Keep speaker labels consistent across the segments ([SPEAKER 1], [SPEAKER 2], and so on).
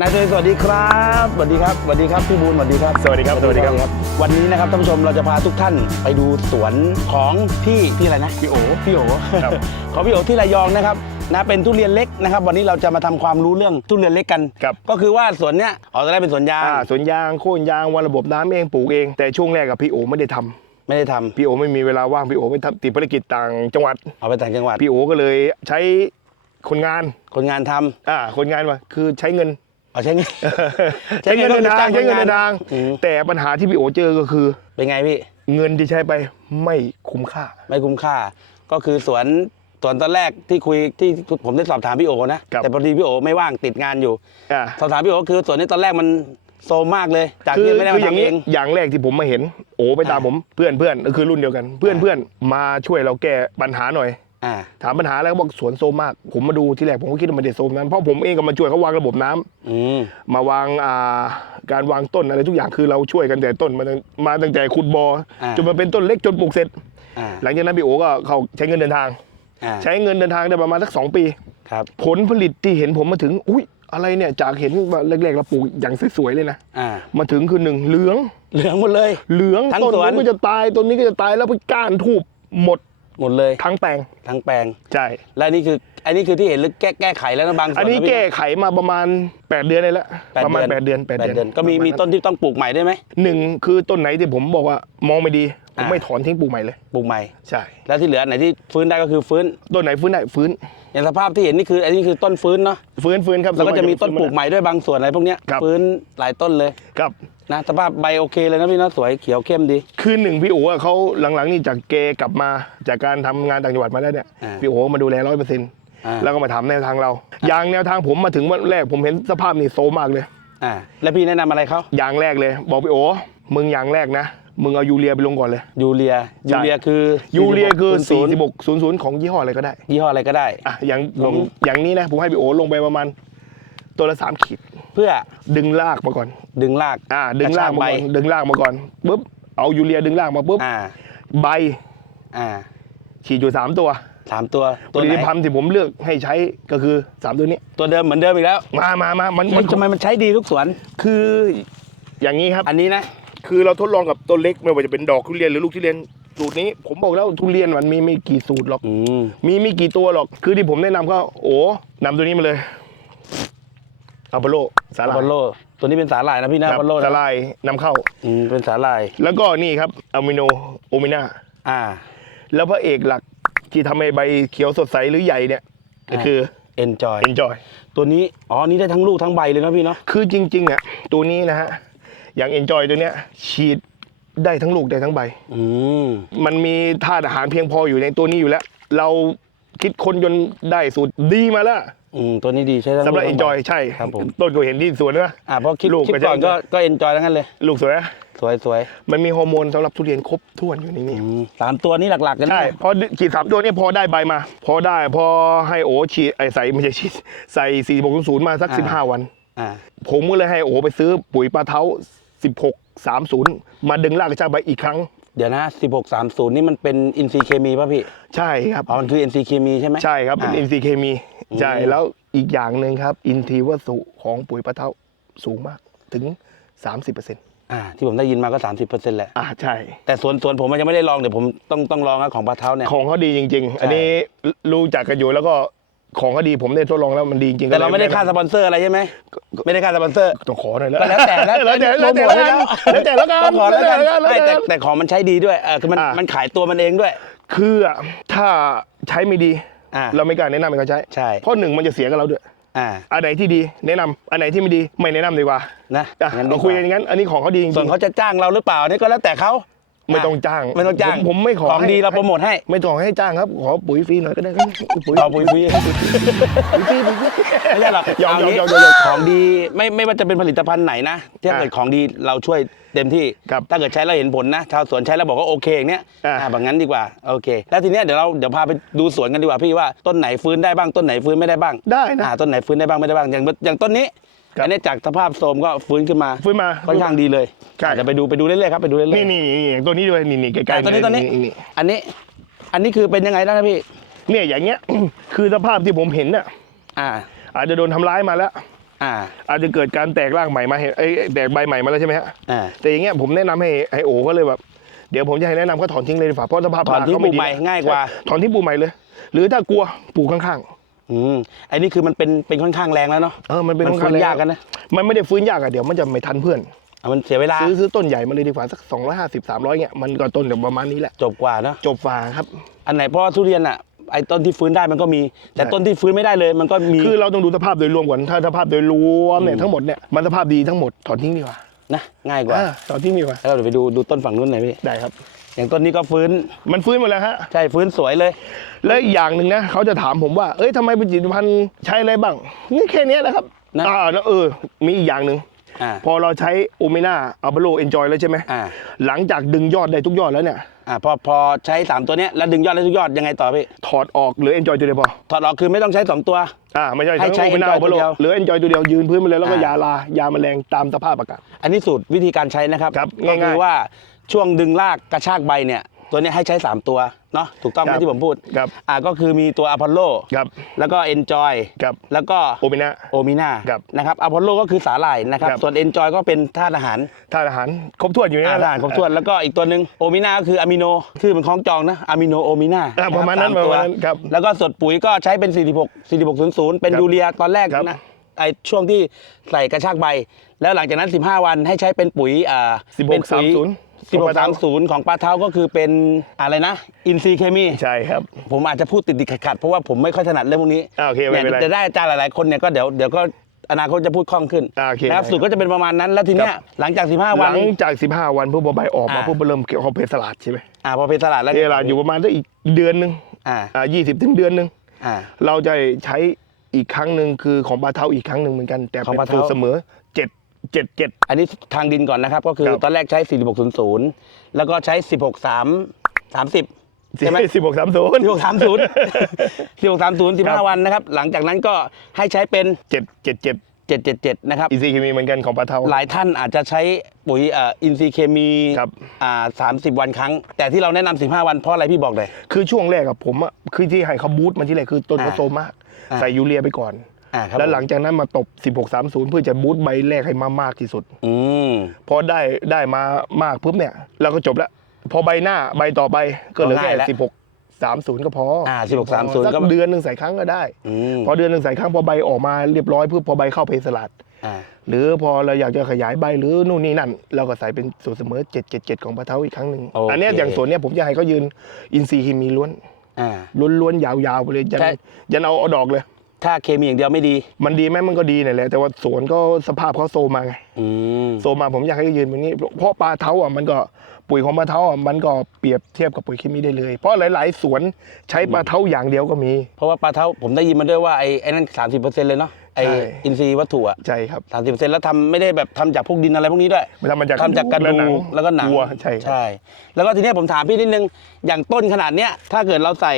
[SPEAKER 1] นายเตยสวัสดีครับสวัสดีครับสวัสดีครับพี่บูลสวัสดีครับ
[SPEAKER 2] สวัสดีครับสวัสดีครับ
[SPEAKER 1] วันนี้นะครับท่านผู้ชมเราจะพาทุกท่านไปดูสวนของพี่พี่อะไรนะพี่โอพี่โอ
[SPEAKER 2] ครับ
[SPEAKER 1] ของพี่โอที่ระยองนะครับนะเป็นทุเรียนเล็กนะครับ วันนี้เราจะมาทำความรู้เรื่องทุเรียนเล็กกัน
[SPEAKER 2] ครับ
[SPEAKER 1] ก็คือว่าสวนเนี้ยอ๋อตอนแรกเป็นสวนยาง
[SPEAKER 2] อ่าสวนยางโค่นยางวันระบบน้ำเองปลูกเองแต่ช่วงแรกกับพี่โอไม่ได้ทำ
[SPEAKER 1] ไม่ได้ทำ
[SPEAKER 2] พี่โอไม่มีเวลาว่างพี่โอไปทำติดภารกิจต่างจังหวัด
[SPEAKER 1] เอาไปต่างจังหวัด
[SPEAKER 2] พี่โอก็เลยใช้คนงาน
[SPEAKER 1] คนงานทำ
[SPEAKER 2] อ่าคนงานว่าคือใช้เงิน
[SPEAKER 1] เอาใช้เงิน
[SPEAKER 2] ใช้เงินเดินทางใช้เงินเดินทาง
[SPEAKER 1] อืม
[SPEAKER 2] แต่ปัญหาที่พี่โอเจอก็คือ
[SPEAKER 1] เป็นไงพี่
[SPEAKER 2] เงินที่ใช้ไปไม่คุ้มค่า
[SPEAKER 1] ไม่คุ้มค่า ก็คือสวนสวนตอนแรกที่คุยที่ผมได้สอบถามพี่โอนะ
[SPEAKER 2] ครับ
[SPEAKER 1] แต่พอดีพี่โอไม่ว่างติดงานอยู่
[SPEAKER 2] อ่า
[SPEAKER 1] สอบถามพี่โอคือสวนนี้ตอนแรกมันโซมมากเลย จาก
[SPEAKER 2] คือ
[SPEAKER 1] ที่ไม่ได้
[SPEAKER 2] คือ
[SPEAKER 1] มา
[SPEAKER 2] อย่าง
[SPEAKER 1] ทำ
[SPEAKER 2] นี้
[SPEAKER 1] เอง
[SPEAKER 2] อย่างแรกที่ผมมาเห็น โอไปตาม
[SPEAKER 1] อ่า
[SPEAKER 2] ผมเพื่อนเพื่อนก็คือรุ่นเดียวกัน เพื่อน
[SPEAKER 1] อ่า
[SPEAKER 2] เพื่อนมาช่วยเราแก้ปัญหาหน่อย
[SPEAKER 1] อ่า
[SPEAKER 2] ถามปัญหาแล้วก็บอกสวนโซมมาก ผมมาดูที่แรกผมก็คิดว่ามันจะโซมนั้นเพราะผมเองก็มาช่วยเขาวางระบบน้ำ
[SPEAKER 1] อืม
[SPEAKER 2] มาวางอ่าการวางต้นอะไรทุกอย่างคือเราช่วยกันแต่ต้นมาตั้งมาตั้งแต่ขุดบอ่ออาจนมาเป็นต้นเล็กจนปลูกเสร็จ
[SPEAKER 1] อ่า
[SPEAKER 2] หลังจากนั้นพี่โอก็เขาใช้เงินเดินทาง
[SPEAKER 1] อ่า
[SPEAKER 2] ใช้เงินเดินทางได้ประมาณสักสองปี
[SPEAKER 1] ครับ
[SPEAKER 2] ผลผลิตที่เห็นผมมาถึงอุ้ยอะไรเนี่ยจากเห็นว่าแรกๆเราปลูกอย่างสวยๆเลยนะ
[SPEAKER 1] อ่า
[SPEAKER 2] มาถึงคือหนึ่งเหลือง
[SPEAKER 1] เหลืองหมดเลย
[SPEAKER 2] เหลือง
[SPEAKER 1] ทั้ง
[SPEAKER 2] ต้น
[SPEAKER 1] สวน
[SPEAKER 2] นู้นก็จะตายต้นนี้ก็จะตายแล้วไปก้านทูบหมด
[SPEAKER 1] หมดเลย
[SPEAKER 2] ทั้งแปลง
[SPEAKER 1] ทั้งแปลง
[SPEAKER 2] ใช่
[SPEAKER 1] และนี่คืออันนี้คือที่เห็นหรือแก้แก้ไขแล้วนะบางส่วน
[SPEAKER 2] อันนี้ะ
[SPEAKER 1] พี่
[SPEAKER 2] แก้ไขมาประมาณ 8 เดือนเลยละ
[SPEAKER 1] แปด
[SPEAKER 2] ประมาณ
[SPEAKER 1] เดือน
[SPEAKER 2] 8เดือนแปด
[SPEAKER 1] แปด
[SPEAKER 2] เดือน
[SPEAKER 1] เดือนก็มี
[SPEAKER 2] ประาณ
[SPEAKER 1] มีต้นที่ต้องปลูกใหม่ด้วยไหม
[SPEAKER 2] หนึ่งคือต้นไหนที่ผมบอกว่ามองไม่ดี ผม
[SPEAKER 1] อ่า
[SPEAKER 2] ไม่ถอนทิ้งปลูกใหม่เลย
[SPEAKER 1] ปลูกใหม่
[SPEAKER 2] ใช่
[SPEAKER 1] แล้วที่เหลือไหนที่ฟื้นได้ก็คือฟื้น
[SPEAKER 2] ต้นไหนฟื้นได้ฟื้น
[SPEAKER 1] อย่างสภาพที่เห็นนี่คืออันนี้คือต้นฟื้นเนาะ
[SPEAKER 2] ฟื้นฟื้นครับ
[SPEAKER 1] แล้วก็จะมีต้นปลูก
[SPEAKER 2] ฟื้
[SPEAKER 1] ใหม่ด้วยบางส่วนอะไรพวกเนี้ย
[SPEAKER 2] ครับ
[SPEAKER 1] ฟื้นหลายต้นเลย
[SPEAKER 2] ครับ
[SPEAKER 1] นะสภาพใบโอเคเลยนะพี่เนาะสวยเขียวเข้มดี
[SPEAKER 2] คือหนึ่งพี่โอ๋อะเขาหลังๆนี่จากเกกลับมาจากการทำงานต่างจังหวัดมาแล้วเนี่ย
[SPEAKER 1] อ่า
[SPEAKER 2] พี่โอ๋มาดูแลร้อยเปอร์เซ็นต์
[SPEAKER 1] อ่า
[SPEAKER 2] แล้วก็มาถามแนวทางเรา อย่างแนวทางผมมาถึงวันแรกผมเห็นสภาพนี่โซมมากเลย
[SPEAKER 1] อ่า แล้วพี่แนะนำอะไรเขา
[SPEAKER 2] อย่างแรกเลย บอกพี่โอ๋มึงอย่างแรกนะ มึงเอายูเรียไปลงก่อนเลย
[SPEAKER 1] ยูเรีย
[SPEAKER 2] ใช่
[SPEAKER 1] ยูเรียคือ
[SPEAKER 2] ยูเรียคือ
[SPEAKER 1] 46
[SPEAKER 2] 46 00 ของยี่ห้ออะไรก็ได้
[SPEAKER 1] ยี่ห้ออะไรก็ได้
[SPEAKER 2] อะอย่างผ
[SPEAKER 1] ล
[SPEAKER 2] ม
[SPEAKER 1] ง
[SPEAKER 2] อย่างนี้นะ ผมให้พี่โอ๋ลงไปประมาณ ตัวละสามขีด
[SPEAKER 1] เพื่อ
[SPEAKER 2] ดึงรากมาก่อน
[SPEAKER 1] ดึงราก
[SPEAKER 2] อ่า ดึงรากมาก่อน
[SPEAKER 1] กระชากใบ
[SPEAKER 2] ดึงรากมาก่อนปุ๊บเอายูเรียดึงรากมาปุ๊บ
[SPEAKER 1] อ่า
[SPEAKER 2] ใบ
[SPEAKER 1] อ่า
[SPEAKER 2] ฉีดอยู่สามตัว
[SPEAKER 1] สามตัว
[SPEAKER 2] ผ
[SPEAKER 1] ตัว
[SPEAKER 2] ลิ
[SPEAKER 1] ไหน
[SPEAKER 2] ตภัณฑ์ที่ผมเลือกให้ใช้ก็คือสามตัวนี้
[SPEAKER 1] ตัวเดิมเหมือนเดิมอีกแล้ว
[SPEAKER 2] มามามามัน
[SPEAKER 1] มั
[SPEAKER 2] มันน
[SPEAKER 1] ทำไมมันใช้ดีทุกสวน
[SPEAKER 2] คืออย่างนี้ครับ
[SPEAKER 1] อันนี้นะ
[SPEAKER 2] คือเราทดลองกับต้นเล็กไม่ว่าจะเป็นดอกทุเรียนหรือลูกทุเรียนสูตรนี้ผมบอกแล้วทุเรียนมันมีไม่กี่สูตรหรอก
[SPEAKER 1] อืม
[SPEAKER 2] มีไม่กี่ตัวหรอก คือที่ผมแนะนำก็โอ้นำตัวนี้มาเลยอัปโลสา
[SPEAKER 1] อา
[SPEAKER 2] ลา
[SPEAKER 1] บอลโล ตัวนี้เป็นสาหร่ายนะพี่นะ
[SPEAKER 2] ค
[SPEAKER 1] อา
[SPEAKER 2] รับบ
[SPEAKER 1] อลโล
[SPEAKER 2] สาลายนำเข้า
[SPEAKER 1] อืมเป็นสาหร่าย
[SPEAKER 2] แล้วก็นี่ครับอะมิโนโอมินา
[SPEAKER 1] อ่า
[SPEAKER 2] แล้วพระเอกหลักที่ทำให้ใบเขียวสดใสหรือใหญ่เนี่ยก็คือ
[SPEAKER 1] enjoy
[SPEAKER 2] enjoy
[SPEAKER 1] ตัวนี้ อ๋อ นี่ได้ทั้งลูกทั้งใบเลยนะพี่เนาะ
[SPEAKER 2] คือจริงๆอะตัวนี้นะฮะ อย่าง enjoy ตัวเนี้ยฉีดได้ทั้งลูกได้ทั้งใบ
[SPEAKER 1] อืม
[SPEAKER 2] มันมีธาตุอาหารเพียงพออยู่ในตัวนี้อยู่แล้ว เราคิดคนจนได้สูตรดีมาแล้ว
[SPEAKER 1] อืมตัวนี้ดีใช่ทั้ง
[SPEAKER 2] สำหรับ
[SPEAKER 1] ลูกทั้ง
[SPEAKER 2] enjoy
[SPEAKER 1] ใใช่ ครับผม
[SPEAKER 2] ต้นก็เห็นที่สวนนะ
[SPEAKER 1] อ่าเพราะคลิป
[SPEAKER 2] ลูก
[SPEAKER 1] คลิป
[SPEAKER 2] ก็จะ
[SPEAKER 1] ก่อนก็ก็ enjoy ทั้งนั้นเลย
[SPEAKER 2] ลูกสวยนะ
[SPEAKER 1] สวยสวย
[SPEAKER 2] มันมีฮอร์โมนสำหรับทุเรียนครบถ้วนอยู่ในนี้
[SPEAKER 1] อืมสามตัวนี้หลักๆกัน
[SPEAKER 2] ใช่
[SPEAKER 1] เนี่ย
[SPEAKER 2] พอฉีดสามตัวนี้พอได้ใบมา พอได้พอให้โอฉีดไอใส่ไม่ใช่ฉีดใส่สี่บกศูนย์มาสักสิบห้าวัน
[SPEAKER 1] อ่า
[SPEAKER 2] ผมก็เลยให้โอไปซื้อปุ๋ยปลาเท้า 16 30 มาดึงรากกระชากใบอีกครั้ง
[SPEAKER 1] เดี๋ยวนะ 1630 นี่มันเป็นอินทรีย์เคมีป่ะพี่
[SPEAKER 2] ใช่ครับ
[SPEAKER 1] อ๋อมันคืออินทรีย์เคมีใช่ไหม
[SPEAKER 2] ใช่ครับเป็น
[SPEAKER 1] อ่า
[SPEAKER 2] อินทรีย์เคมี
[SPEAKER 1] อืม
[SPEAKER 2] ใช่แล้วอีกอย่างหนึ่งครับ อินทรีย์วัสดุของปุ๋ยปลาเท้าสูงมากถึง 30%อ
[SPEAKER 1] อ่าที่ผมได้ยินมาก็ 30%แหละ่า
[SPEAKER 2] ใช่
[SPEAKER 1] แต่สวนสวนผมมันยังไม่ได้ลองเดี๋ยวผมต้องต้องลองนะของปลาเท้าเนี่ย
[SPEAKER 2] ของเขาดีจริง ๆ อันนี้รู้จักกันอยู่แล้วก็ ของเขาดีผมได้ทดลองแล้วมันดีจริงๆ
[SPEAKER 1] แต่เราไม่ได้
[SPEAKER 2] ก็ลย
[SPEAKER 1] ค่าสปอนเซอร์อะไรใช่ไหมไม่ได้ค่าสปอนเซอร์
[SPEAKER 2] ต้องขอหน่อยแล้ว
[SPEAKER 1] ก็แล้วแต่แล้ว
[SPEAKER 2] แล้วแต่
[SPEAKER 1] โปร
[SPEAKER 2] แล้ว
[SPEAKER 1] โม
[SPEAKER 2] แต่
[SPEAKER 1] ท
[SPEAKER 2] แล้ว
[SPEAKER 1] ให้
[SPEAKER 2] กัน
[SPEAKER 1] แล้ว
[SPEAKER 2] แล้วแต่แล้วกัน
[SPEAKER 1] ก็ขอแล้วกัน
[SPEAKER 2] แล้ว
[SPEAKER 1] ไม่
[SPEAKER 2] แต่
[SPEAKER 1] แต่แต่ของมันใช้ดีด้วยเออคือมัน
[SPEAKER 2] อ่ามั
[SPEAKER 1] มันขายตัวมันเองด้วย
[SPEAKER 2] คืออะถ้าใช้ไม่ดี
[SPEAKER 1] อ่า
[SPEAKER 2] เราไม่กล้าแนะนำให้เขาใช้
[SPEAKER 1] ใช่
[SPEAKER 2] เพราะหนึ่งมันจะเสียกับเราด้วย
[SPEAKER 1] อ่า
[SPEAKER 2] อันไหนที่ดีแนะนำอันไหนที่ไม่ดีไม่แนะนำดีกว่า
[SPEAKER 1] นะ
[SPEAKER 2] อะ
[SPEAKER 1] งั้นดี
[SPEAKER 2] เรา
[SPEAKER 1] ก
[SPEAKER 2] คุย
[SPEAKER 1] ว่า
[SPEAKER 2] กันอย่างนั้น อันนี้ของเขาดีจริงๆ
[SPEAKER 1] ส่วนเขาจะจ้างเราหรือเปล่านี่ก็แล้วแต่เขา
[SPEAKER 2] ไม่ต้องจ้าง
[SPEAKER 1] ไม่ต้องจ้าง
[SPEAKER 2] ผมผมไม่ขอ
[SPEAKER 1] ของ
[SPEAKER 2] ให้
[SPEAKER 1] ดีเราโปรโมทให้
[SPEAKER 2] ไม่ต้องให้จ้างครับ ขอปุ๋ยฟรีหน่อยก็ได้ครับปุ๋ย
[SPEAKER 1] ต่อปุ๋ยฟรี
[SPEAKER 2] ปุ๋ยฟรีปุ๋ยฟรี
[SPEAKER 1] ไม่ใช่หรอก
[SPEAKER 2] ยอม
[SPEAKER 1] เาย
[SPEAKER 2] อม
[SPEAKER 1] งี้
[SPEAKER 2] ยอมยอมยอม
[SPEAKER 1] ของดีไม่ไม่ว่าจะเป็นผลิตภัณฑ์ไหนนะถ้าเกิด
[SPEAKER 2] อ่า
[SPEAKER 1] ของดีเราช่วยเต็มที่
[SPEAKER 2] ครับ
[SPEAKER 1] ถ้าเกิดใช้แล้วเห็นผลนะ ชาวสวนใช้แล้วบอกว่าโอเคอย่างเนี้ย
[SPEAKER 2] อ่า
[SPEAKER 1] อ่าแบบนั้นดีกว่าโอเค แล้วทีเนี้ยเดี๋ยวเราเดี๋ยวพาไปดูสวนกันดีกว่าพี่ว่าต้นไหนฟื้นได้บ้างต้นไหนฟื้นไม่ได้บ้าง
[SPEAKER 2] ได้นะ
[SPEAKER 1] อ่าต้นไหนฟื้นได้บ้างไม่ได้บ้างอย่างอย่างต้นนี้
[SPEAKER 2] ครับ
[SPEAKER 1] อันนี้จากสภาพโทรมก็ฟื้นขึ้นมา
[SPEAKER 2] ฟื้นมา
[SPEAKER 1] ค่อนข้างดีเลย
[SPEAKER 2] ใช่
[SPEAKER 1] เดี๋ยวไปดูไปดูเรื่อยๆครับไปดูเรื่อยๆ
[SPEAKER 2] นี่นี่นี่อย่างตัวนี้ด้วยนี่นี่ใกล้
[SPEAKER 1] อ่า
[SPEAKER 2] ๆ
[SPEAKER 1] ตัวนี้ตัวนี้
[SPEAKER 2] นี่
[SPEAKER 1] อันนี้ อันนี้คือเป็นยังไงแล้วนะพี่
[SPEAKER 2] เนี่ยอย่างเงี้ย คือสภาพที่ผมเห็นน่ะ
[SPEAKER 1] อ่า
[SPEAKER 2] อาจจะโดนทำร้ายมาแล้ว
[SPEAKER 1] อ่า
[SPEAKER 2] อาจจะเกิดการแตกรากใหม่มาเห็นไอ้ยแตกใบใหม่มาแล้วใช่ไหมฮะ
[SPEAKER 1] อ่า
[SPEAKER 2] แต่อย่างเงี้ยผมแนะนำให้ให้โอก็เลยแบบเดี๋ยวผมจะให้แนะนำเขาถอนทิ้งเลยดีกว่าเพราะสภาพ
[SPEAKER 1] ถอนทิ้ง
[SPEAKER 2] ป่าเขา
[SPEAKER 1] ปลูกใหม่ง่ายกว่า
[SPEAKER 2] ใช่ถอนทิ้งปลูกใหม่เลย หรือถ้ากลัวปลูกข้าง
[SPEAKER 1] อืมไอ้นี่คือมันเป็นเป็นค่อนข้างแรงแล้วเนาะ
[SPEAKER 2] ๆเออมันเป็น
[SPEAKER 1] มัน
[SPEAKER 2] ค่อ
[SPEAKER 1] ฟื้
[SPEAKER 2] ข้ง
[SPEAKER 1] น
[SPEAKER 2] แรง
[SPEAKER 1] ยากกันนะ
[SPEAKER 2] มันไม่ได้ฟื้นยากอะเดี๋ยวมันจะไม่ทันเพื่อน
[SPEAKER 1] อะมันเสียเวลา
[SPEAKER 2] ซื้อซื้อต้นใหญ่มาเลยดีกว่าสัก250 300เงี้ยมันก็ต้นเดี๋ยวประมาณนี้แหละ
[SPEAKER 1] จบกว่าเนาะ
[SPEAKER 2] จบฝาครับ
[SPEAKER 1] อันไหนเพราะว่าทุเรียนอะไอ้ต้นที่ฟื้นได้มันก็มี แต่
[SPEAKER 2] ใช่
[SPEAKER 1] ต้นที่ฟื้นไม่ได้เลยมันก็มี
[SPEAKER 2] คือเราต้องดูสภาพโดยรวมก่อนถ้าสภาพโดยรวมเนี่ยทั้งหมดเนี่ยมันสภาพดีทั้งหมดถอนทิ้งดีกว่า
[SPEAKER 1] นะง่ายกว่า
[SPEAKER 2] อ่าถอนทิ้งดีกว่า
[SPEAKER 1] แล้วเราเดี๋ยวไปดูดูต้นฝั่งนู้นหน่อยพี่
[SPEAKER 2] ได้ครับ
[SPEAKER 1] อย่างต้นนี้ก็ฟื้น
[SPEAKER 2] มันฟื้นหมาแล้วฮะ
[SPEAKER 1] ใช่ฟื้นสวยเลย
[SPEAKER 2] และอีกอย่างหนึ่งนะเขาจะถามผมว่า เอ้ยทำไมเป็นผลิตภัณฑ์ใช้อะไรบ้าง นี่แค่เนี้ยนะครับ
[SPEAKER 1] นะ
[SPEAKER 2] อ่าแล้วเออ มีอีกอย่างหนึ่ง
[SPEAKER 1] อ่า
[SPEAKER 2] พอเราใช้โอเมน่าอัลเบโลเอนจอยแล้วใช่ไหม
[SPEAKER 1] อ่า
[SPEAKER 2] หลังจากดึงยอดได้ทุกยอดแล้วเนี่ย
[SPEAKER 1] อ่าพอพอใช้สามตัวเนี้ยแล้วดึงยอดได้ทุกยอดยังไงต่อพี่
[SPEAKER 2] ถอดออกเหลือเอนจอยตัวเดียวพอ
[SPEAKER 1] ถอดออกคือไม่ต้องใช้สองตัว
[SPEAKER 2] อ่าไม่ใช่
[SPEAKER 1] ให้ใช้
[SPEAKER 2] โอเมน่า
[SPEAKER 1] Enjoy
[SPEAKER 2] อัลเบโล
[SPEAKER 1] ตัวเดียว
[SPEAKER 2] เหลือเอนจอยตัวเดียวยืนพื้นไปเลยแล้วก็
[SPEAKER 1] อ่าย
[SPEAKER 2] ยาลายาแมลงตามสภาพอากาศ
[SPEAKER 1] อันนี้สูตรวิธีการใช้นะครับ
[SPEAKER 2] ครับ
[SPEAKER 1] ก็
[SPEAKER 2] ง่ายๆ
[SPEAKER 1] คือว่า ช่วงดึงรากกระชากใบเนี่ย ตัวเนี้ยให้ใช้ 3 ตัวเนาะถูกต้องไหม
[SPEAKER 2] ครับ
[SPEAKER 1] ที่ผมพูด
[SPEAKER 2] ครับ
[SPEAKER 1] อ่าก็คือมีตัวอพอลโล
[SPEAKER 2] ครับ
[SPEAKER 1] แล้วก็ Enjoy
[SPEAKER 2] ครับ
[SPEAKER 1] แล้วก็
[SPEAKER 2] โอเมน่า
[SPEAKER 1] โอมินา
[SPEAKER 2] ครับ
[SPEAKER 1] นะครับอพอลโลก็คือสาหร่ายนะครับ
[SPEAKER 2] ครับ
[SPEAKER 1] ส่วน Enjoy ก็เป็นธาตุอาหาร
[SPEAKER 2] ทานอาหารครบถ้วนอยู่ใน
[SPEAKER 1] อา
[SPEAKER 2] นั้น
[SPEAKER 1] หารครบถ้วนแล้วก็อีกตัวหนึ่งโอมินาก็คืออะมิโนคือมันคล้องจองนะอะมิโนโอมินา
[SPEAKER 2] อ่าประมาณนั้นประมาณนั้นครับ
[SPEAKER 1] แล้วก็สดปุ๋ยก็ใช้เป็น 46 4600 เป็น
[SPEAKER 2] ครับ
[SPEAKER 1] ยูเรียตอนแรก
[SPEAKER 2] ครับ
[SPEAKER 1] นะไอช่วงที่ใส่กระชากใบ แล้วหลังจากนั้น 15 วันให้ใช้เป็นปุ๋ยอ่า
[SPEAKER 2] 16
[SPEAKER 1] เป็นปุ๋ย
[SPEAKER 2] 30
[SPEAKER 1] 1630 ของปลาเท้าก็คือเป็นอะไรนะ อินซีเคมี
[SPEAKER 2] ใช่ครับ
[SPEAKER 1] ผมอาจจะพูดติดติดๆขัดๆเพราะว่าผมไม่ค่อยถนัดเรื่องพวกนี้
[SPEAKER 2] อ่าโอเคไม่เป็นไร
[SPEAKER 1] ยจะได้อาจารย์หลายๆคนเนี่ยก็เดี๋ยวเดี๋ยวก็อนาคตจะพูดคล่องขึ้น
[SPEAKER 2] อ่าโอเค
[SPEAKER 1] นะครับ
[SPEAKER 2] ได้
[SPEAKER 1] สูตรก็จะเป็นประมาณนั้นแล้วทีเนี้ย
[SPEAKER 2] ครับ
[SPEAKER 1] หลังจาก 15
[SPEAKER 2] ห
[SPEAKER 1] วั
[SPEAKER 2] ลั
[SPEAKER 1] น
[SPEAKER 2] งจาก 15 วันพวกใบออกมา
[SPEAKER 1] อ่า
[SPEAKER 2] พวกเริ่มเกี่ยวกับเพศสลัดใช่ไหม
[SPEAKER 1] อ่าพอเป็นสลัดแล้ว
[SPEAKER 2] เพศสลัดอยู่ประมาณสักอีกเดือนหนึ่ง
[SPEAKER 1] อ่า
[SPEAKER 2] อ่ายี่สิบถึงเดือนหนึ่ง
[SPEAKER 1] อ่า
[SPEAKER 2] เราจะใช้อีกครั้งหนึ่งคือของปลาเท้าอีกครั้งหนึ่งเหมือนกัน แต่
[SPEAKER 1] ของ
[SPEAKER 2] เป็น
[SPEAKER 1] ปลา
[SPEAKER 2] สู
[SPEAKER 1] เท้า
[SPEAKER 2] ตรเสมอ เจ็ดเจ็ดเจ็ด
[SPEAKER 1] อันนี้ทางดินก่อนนะครับ ก็คือ
[SPEAKER 2] ครับ
[SPEAKER 1] ตอนแรกใช้4600แล้วก็ใช้16 3 30ใช่ไหม
[SPEAKER 2] สิบหกสามศูนย์
[SPEAKER 1] 16 30 16 30 15วันนะครับ หลังจากนั้นก็ให้ใช้เป็น
[SPEAKER 2] เจ็ดเจ็ดเจ็ด
[SPEAKER 1] 777นะครับ
[SPEAKER 2] อีซีเคมีเหมือนกันของปลาเท้า
[SPEAKER 1] หลายท่านอาจจะใช้ปุ๋ยเอ่ออินทรีย์เคมี
[SPEAKER 2] ครับ
[SPEAKER 1] อ่า30วันครั้ง แต่ที่เราแนะนำ15วันเพราะอะไรพี่บอกเลย
[SPEAKER 2] คือช่วงแรกกับผมอะคือที่ให้เขาบูทมาที่แรกคือต้นเขา
[SPEAKER 1] อ่า
[SPEAKER 2] โตมาก
[SPEAKER 1] อ่า
[SPEAKER 2] ใส่ยูเรียไปก่อน
[SPEAKER 1] อ่าครับ
[SPEAKER 2] แล้วหลังจากนั้นมาตบ 1630 เพื่อจะบูทใบแรกให้มามากที่สุด
[SPEAKER 1] อืม
[SPEAKER 2] พอได้ได้มามากปุ๊บเนี่ยเราก็จบแล้ว พอใบหน้าใบต่อไปก็เหลือแค่สิบหกสามศูนย์ก็พอ
[SPEAKER 1] อ่า
[SPEAKER 2] สั
[SPEAKER 1] 1630
[SPEAKER 2] ก
[SPEAKER 1] ก็
[SPEAKER 2] เดือนหนึ่งใส่ครั้งก็ได้
[SPEAKER 1] อืม
[SPEAKER 2] พอเดือนหนึ่งใส่ครั้งพอใบออกมาเรียบร้อยปุ๊บพอใบเข้าเพสลัด
[SPEAKER 1] อ่า
[SPEAKER 2] หรือพอเราอยากจะขยายใบหรือนู่นนี่นั่น เราก็ใส่เป็นสูตรเสมอ 777 ของปลาเท้าอีกครั้งหนึ่ง
[SPEAKER 1] โอเค
[SPEAKER 2] อันเนี้ยอย่างส่วนเนี้ยผมจะให้เขายืนอินทรีย์เคมีล้วน
[SPEAKER 1] อ่า
[SPEAKER 2] ล้วนๆยาวๆไปเลยยัน
[SPEAKER 1] ใช่
[SPEAKER 2] ยันเอาเอาดอกเลย
[SPEAKER 1] ถ้าเคมีอย่างเดียวไม่ดี
[SPEAKER 2] มันดีไหมมันก็ดีนั่นแหละแต่ว่าสวนก็สภาพเขาโซมมาไง
[SPEAKER 1] อืม
[SPEAKER 2] โซมาผมอยากให้ยืนแบบนี้ เพราะปลาเท้าอะมันก็ปุ๋ยของปลาเท้าอะมันก็เปรียบเทียบกับปุ๋ยเคมีได้เลย เพราะหลาย ๆ สวนใช้ปลาเท้าอย่างเดียวก็มี
[SPEAKER 1] เพราะว่าปลาเท้าผมได้ยินมาด้วยว่าไอ้ไอ้นั่นสามสิบเปอร์เซ็นต์เลยเนาะ ไอ้
[SPEAKER 2] ใช่
[SPEAKER 1] อินทรีย์วัตถุอะ
[SPEAKER 2] ใช่ครับ
[SPEAKER 1] สามสิบเปอร์เซ็นต์แล้วทำไม่ได้แบบทำจากพวกดินอะไรพวกนี้ด้วย
[SPEAKER 2] มันทำมาจาก
[SPEAKER 1] ทำจากกระดูกแล้วก็หนัง
[SPEAKER 2] วัวใช่ครับ
[SPEAKER 1] ใช่ แล้วก็ทีเนี้ยผมถามพี่นิดนึง อย่างต้นขนาดเนี้ยถ้าเกิดเราใส่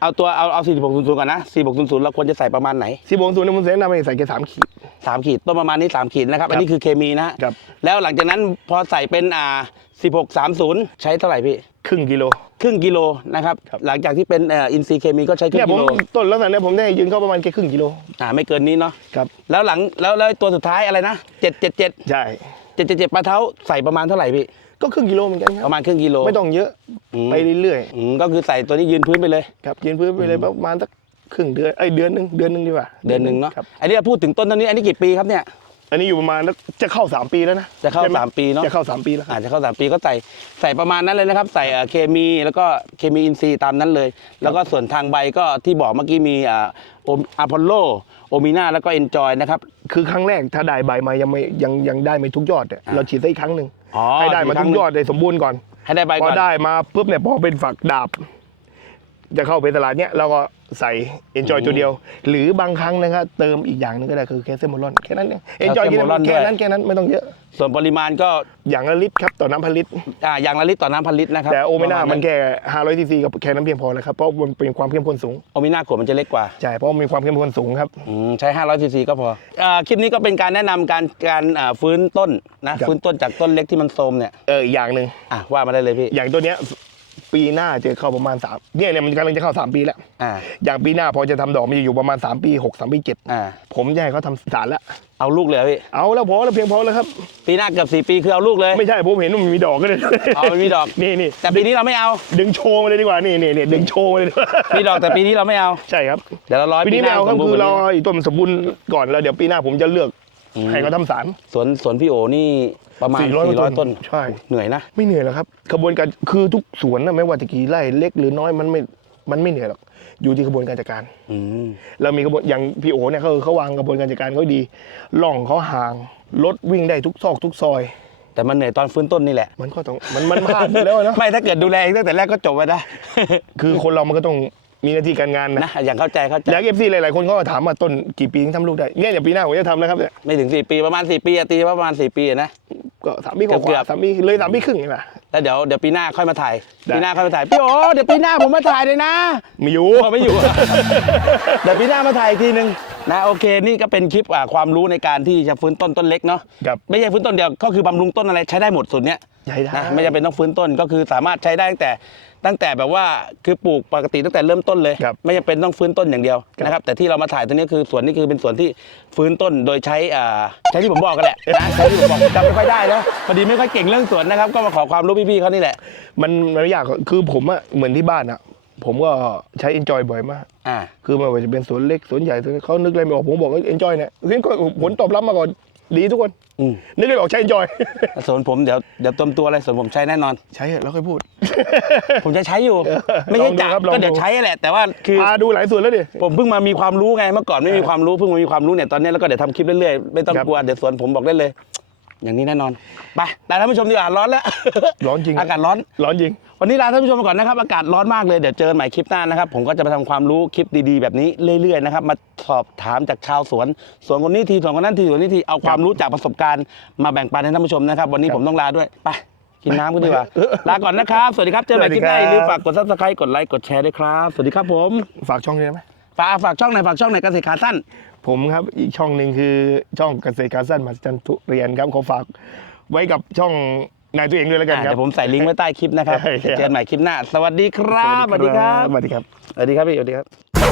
[SPEAKER 1] เอาตัวเอาเอาสี่หกศูนย์ศูนย์ก่อนนะสี่หกศูนย์ศูนย์เราควรจะใส่ประมาณไหน
[SPEAKER 2] ซีโบงศูนย์ในมุนเซนนำไปใส่แค่สามขีด
[SPEAKER 1] สามขีดต้นประมาณนี้สามขีดนะครับ อันนี้คือเคมีนะฮะ
[SPEAKER 2] ครับ
[SPEAKER 1] แล้วหลังจากนั้นพอใส่เป็นอ่า สิบหกสามศูนย์ใช้เท่าไหร่พี่
[SPEAKER 2] ครึ่งกิโล
[SPEAKER 1] ครึ่งกิโลนะครับ
[SPEAKER 2] ครับ
[SPEAKER 1] หลังจากที่เป็นเอ่ออินทรีย์เคมีก็ใช้ครึ่
[SPEAKER 2] เนี่ย
[SPEAKER 1] ง
[SPEAKER 2] ผ
[SPEAKER 1] กิ
[SPEAKER 2] ม
[SPEAKER 1] โล
[SPEAKER 2] ต้นลักษณะเนี้ผมได้ยืนเข้าประมาณแค่ครึ่งกิโล
[SPEAKER 1] อ่าไม่เกินนี้เนาะ
[SPEAKER 2] ครับ
[SPEAKER 1] แล้วหลังแล้วแล้วตัวสุดท้ายอะไรนะเจ็ดเจ็ดเจ็ด
[SPEAKER 2] ใช่
[SPEAKER 1] เจ็ดเจ็ดเจ็ดปลาเท้าใส่ประมาณเท่าไหร่พี่
[SPEAKER 2] ก็ครึ่งกิโลเหมือนกันค
[SPEAKER 1] ป
[SPEAKER 2] รับ
[SPEAKER 1] ระมาณครึ่งกิโล
[SPEAKER 2] ไม่ต้องเยอะ
[SPEAKER 1] อืม
[SPEAKER 2] ไปเรื่อย
[SPEAKER 1] อืมก็คือใส่ตัวนี้ยืนพื้นไปเลย
[SPEAKER 2] ๆครับยืนพื้นไปเลยประมาณสักครึ่งเดือนไอ้ยเดือนหนึ่งเดือนหนึ่งดีกว่า
[SPEAKER 1] เดือนหนึ่งเนาะ
[SPEAKER 2] ครับ
[SPEAKER 1] อันนี้เราพูดถึงต้นเท่านี้อันนี้กี่ปีครับเนี่ย
[SPEAKER 2] อันนี้อยู่ประมาณสักจะเข้าสามปีแล้วนะ
[SPEAKER 1] จะเข้า
[SPEAKER 2] ใช่ไห
[SPEAKER 1] สามปีเนอะ
[SPEAKER 2] จะเข้าสามปีแล้วครับ
[SPEAKER 1] อาจจะเข้าสามปีก็ใส่ใส่ประมาณนั้นเลยนะครับ ใส่เอ่อเคมีแล้วก็เคมีอินทรีย์ตามนั้นเลย แล้วก็ส่วนทางใบก็ที่บอกเมื่อกี้มีอ่าอะพอลโลโอมินาแล้วก็เอนจอยนะครับ
[SPEAKER 2] คือครั้งแรกถ้าได้ใบมายังไม่ยังยังได้ไม่ทุกยอดเนี่ย
[SPEAKER 1] อ่า
[SPEAKER 2] เราฉีดได้อีกครั้งหนึ่ง
[SPEAKER 1] อ๋อ
[SPEAKER 2] ให้ได้มา
[SPEAKER 1] อีกครั้
[SPEAKER 2] ทุ
[SPEAKER 1] ง
[SPEAKER 2] ก
[SPEAKER 1] หนึ่ง
[SPEAKER 2] ยอดได้สมบูรณ์ก่อน
[SPEAKER 1] ให้ได้ใบ
[SPEAKER 2] พ
[SPEAKER 1] ก่
[SPEAKER 2] อ
[SPEAKER 1] อน
[SPEAKER 2] ได้มาปุ๊บเนี่ยพอเป็นฝักดาบ จะเข้าไปตลาดเนี่ยเราก็ใส่ enjoy ตัวเดียว หรือบางครั้งนะครับเติมอีกอย่างหนึงก็ได้คือแคสเซมอลอนแค่นั้นเอง enjoy แค่นั้นแค่นั้นแค่นั้นไม่ต้องเยอะ
[SPEAKER 1] ส่วนปริมาณก็
[SPEAKER 2] อย่างละลิตรครับต่อน้ำพันลิตร
[SPEAKER 1] อ่าอย่างละลิตรต่อน้ำพันลิตรนะครับ
[SPEAKER 2] แต่โอเมน่า
[SPEAKER 1] ประณ
[SPEAKER 2] มันแค่500ซีซีกับแค่นั้นเพียงพอแล้วครับเพราะมันเป็นความเข้มข้นสูง
[SPEAKER 1] โอมินาขวดมันจะเล็กกว่า
[SPEAKER 2] ใช่เพราะมันมีความเข้มข้นสูงครับ
[SPEAKER 1] อืมใช้ 500ซีซีก็พออ่าคลิปนี้ก็เป็นการแนะนำการการอ่าฟื้นต้นนะ ครับ ฟื้นต้นจากต้นเล็กที่มันโทรมเนี่ย
[SPEAKER 2] เอออีกอย่างหนึ่ง
[SPEAKER 1] อะว่ามาได้เลยพี่
[SPEAKER 2] อย่างตัวเนี้ย ปีหน้าจะเข้าประมาณสามเนี่ยเนี่ยมันกำลังจะเข้าสามปีแล้ว
[SPEAKER 1] อ่า
[SPEAKER 2] อย่างปีหน้าพอจะทำดอกมันจะอยู่ประมาณสามปีหกสามปีเจ็ด
[SPEAKER 1] อ่า
[SPEAKER 2] ผมจะให้เขาทำสารแล้ว
[SPEAKER 1] เอาลูกเลยเหรอพี่
[SPEAKER 2] เอาแล้วพอแล้วเพียงพอแล้วครับ
[SPEAKER 1] ปีหน้าเกือบสี่ปีคือเอาลูกเลย
[SPEAKER 2] ไม่ใช่ผมเห็นว่ามันมีดอกก็เลย
[SPEAKER 1] เอามันมีดอก
[SPEAKER 2] นี่นี่
[SPEAKER 1] แต่ปีนี้เราไม่เอา
[SPEAKER 2] ดึงโชว์มาเลยดีกว่านี่นี่นี่ดึงโชว์มาเลยดีกว่า
[SPEAKER 1] มีดอกแต่ปีนี้เราไม่เอา
[SPEAKER 2] ใช่ครับ
[SPEAKER 1] เดี๋ยวเราร้อย
[SPEAKER 2] ปีนี้
[SPEAKER 1] ห
[SPEAKER 2] ไม่เอาครับ
[SPEAKER 1] สบู
[SPEAKER 2] คือ
[SPEAKER 1] ณ์
[SPEAKER 2] เรา
[SPEAKER 1] กว่านี้
[SPEAKER 2] อีกต้นมันสมบูรณ์ก่อนแล้วเดี๋ยวปีหน้าผมจะเลือก ให้เขาทำสาร
[SPEAKER 1] สวนสวนพี่โอนี่ประมาณ
[SPEAKER 2] 400
[SPEAKER 1] 400ต้น
[SPEAKER 2] ใช่
[SPEAKER 1] เหนื่อยนะ
[SPEAKER 2] ไม่เหนื่อยหรอกครับกระบวนการคือทุกสวนนะไม่ว่าจะกี่ไร่เล็กหรือน้อยมันไม่มันไม่เหนื่อยหรอกอยู่ที่กระบวนการจัดการ
[SPEAKER 1] อืม
[SPEAKER 2] เรามีกระบวนอย่างพี่โอเนี่ยเขาเขาวางกระบวนการจัดการเขาดีล่องเขาห่างรถวิ่งได้ทุกซอกทุกซอย
[SPEAKER 1] แต่มันเหนื่อยตอนฟื้นต้นนี่แหละ
[SPEAKER 2] มันก็ต้องมันมันพลาดอยู่แล้วนะ
[SPEAKER 1] ไม่ถ้าเกิดดูแลเองตั้งแต่แรกก็จบไปนะ
[SPEAKER 2] คือคนเรามันก็ต้อง มีหน้าที่การงานนะ
[SPEAKER 1] นะอย่างเข้าใจเข้าใจ
[SPEAKER 2] อยากเอฟซีหลายๆคนเขาก็ถามว่าต้นกี่ปีถึงทำลูกได้เนี่ยเดี๋ยวปีหน้าผมจะทำแล้วครับเนี่ย
[SPEAKER 1] ไม่ถึง 4 ปีประมาณ 4 ปีอะตีว่าประมาณ 4 ปีอะนะ
[SPEAKER 2] ก็สามปีก
[SPEAKER 1] เกื
[SPEAKER 2] ว่า
[SPEAKER 1] อบๆ
[SPEAKER 2] ๆสามปีเลยสามปีครึ่งนี่แหละ
[SPEAKER 1] แล้วเดี๋ยวเดี๋ยวปีหน้าค่อยมาถ่าย
[SPEAKER 2] ได้
[SPEAKER 1] ปีหน้าค่อยมาถ่ายพี่โอเดี๋ยวปีหน้าผมมาถ่ายเลยนะ
[SPEAKER 2] มีอยู่
[SPEAKER 1] พอไม่อยู่ เดี๋ยวปีหน้ามาถ่ายอีกทีนึง นะโอเคนี่ก็เป็นคลิปอ่าความรู้ในการที่จะฟื้นต้นต้นเล็กเนาะ
[SPEAKER 2] ครับ
[SPEAKER 1] ไม่ใช่ฟื้นต้นเดียวก็คือบำรุงต้นอะไรใช้ได้หมดสุดเนี้ย
[SPEAKER 2] ใช้ได้
[SPEAKER 1] นะไม่จำเป็นต้องฟื้นต้นก็คือสามารถใช้ได้ตั้งแต่ตั้งแต่แบบว่าคือปลูกปกติตั้งแต่เริ่มต้นเลย
[SPEAKER 2] ครับ
[SPEAKER 1] ไม่จำเป็นต้องฟื้นต้นอย่างเดียว
[SPEAKER 2] ครับ
[SPEAKER 1] นะครับแต่ที่เรามาถ่ายตัวนี้คือสวนนี้คือเป็นสวนที่ฟื้นต้นโดยใช้อ่าใช้ที่ผมบอกกันแหละนะใช้ที่ผมบอกจำไม่ค่อยได้นะพอดีไม่ค่อยเก่งเรื่องสวนนะครับก็มาขอความรู้พี่ๆเขานี่แหละ
[SPEAKER 2] มันมันไม่ยากหรอกคือผมอะเหมือนที่บ้านอะ ผมก็ใช้ enjoy บ่อยมาก
[SPEAKER 1] อ่า
[SPEAKER 2] คือไม่ว่าจะเป็นสวนเล็กสวนใหญ่สวนเขานึกอะไรไม่ออกผมบอกว่า enjoy เนี่ยเห็นก็ผลตอบรับมาก่อนดีทุกคน
[SPEAKER 1] อืม
[SPEAKER 2] นึกอะไรออกใช้ enjoy
[SPEAKER 1] สวนผมเดี๋ยวเดี๋ยวเติมตัวอะไรสวนผมใช้แน่นอน
[SPEAKER 2] ใช้เถอะแล้วค่อยพูด
[SPEAKER 1] ผมจะใช้อยู่ ไม่ใช่
[SPEAKER 2] ลองดู
[SPEAKER 1] จะ
[SPEAKER 2] ครับลองดู
[SPEAKER 1] ก็เดี๋ยวใช้แหละ แต่ว่าคือ
[SPEAKER 2] พาดูหลายส่วนแล้วดิ
[SPEAKER 1] ผมเพิ่งมามีความรู้ไงเมื่อก่อนไม่มีความรู้เพิ่งมามีความรู้เนี่ยตอนนี้แล้วก็เดี๋ยวทำคลิปเรื่อยๆไม่ต้อง
[SPEAKER 2] ครับ
[SPEAKER 1] กลัวเดี๋ยวสวนผมบอกได้เลย อย่างนี้แน่นอนไปลาท่านผู้ชมดีกว่าร้อนแล้ว
[SPEAKER 2] ร้อนจริง
[SPEAKER 1] อากาศร้อน
[SPEAKER 2] ร้อนจริง
[SPEAKER 1] วันนี้ลาท่านผู้ชมไปก่อนนะครับ อากาศร้อนมากเลย เดี๋ยวเจอกันใหม่คลิปหน้านะครับ ผมก็จะมาทำความรู้คลิปดีๆ แบบนี้เรื่อยๆนะครับ มาสอบถามจากชาวสวน สวนคนนี้ทีสวนคนนั้นทีสวนนี้ที เอาความรู้จากประสบการณ์มาแบ่งปันให้ท่านผู้ชมนะครับ วันนี้
[SPEAKER 2] ครับ
[SPEAKER 1] ผมต้องลาด้วย ไป กินน้ำกันดีกว่า ลาก่อนนะครับ สวัสดีครับ เจอกันใหม่คลิปหน้า
[SPEAKER 2] สวั
[SPEAKER 1] อ
[SPEAKER 2] สดีครับ
[SPEAKER 1] ย่าลืมฝากกดซับสไครต์กดไลค์ กดแชร์ด้วยครับ สวัสดีครับผม
[SPEAKER 2] ฝากช่องนี้ได้ไหม
[SPEAKER 1] ฝากฝากช่องไหนอยฝากช่องไหนอยเกษตรขาสั้น
[SPEAKER 2] ผมครับอีกช่องหนึ่งคือช่องเกษตรการสั้นมหัศจรรย์ทุเรียนครับขอฝากไว้กับช่องนายตัวเองด้วยแล้วกัน
[SPEAKER 1] อะ
[SPEAKER 2] ครับ
[SPEAKER 1] เดี๋ยวผมใส่ลิงก์ไว้ใต้คลิปนะครับ
[SPEAKER 2] ใช่ครับ
[SPEAKER 1] เจอกันใหม่คลิปหน้า สวัสดีครับ
[SPEAKER 2] สวัสดีครับ
[SPEAKER 1] สวัสดีครับพี่ สวัสดีครับ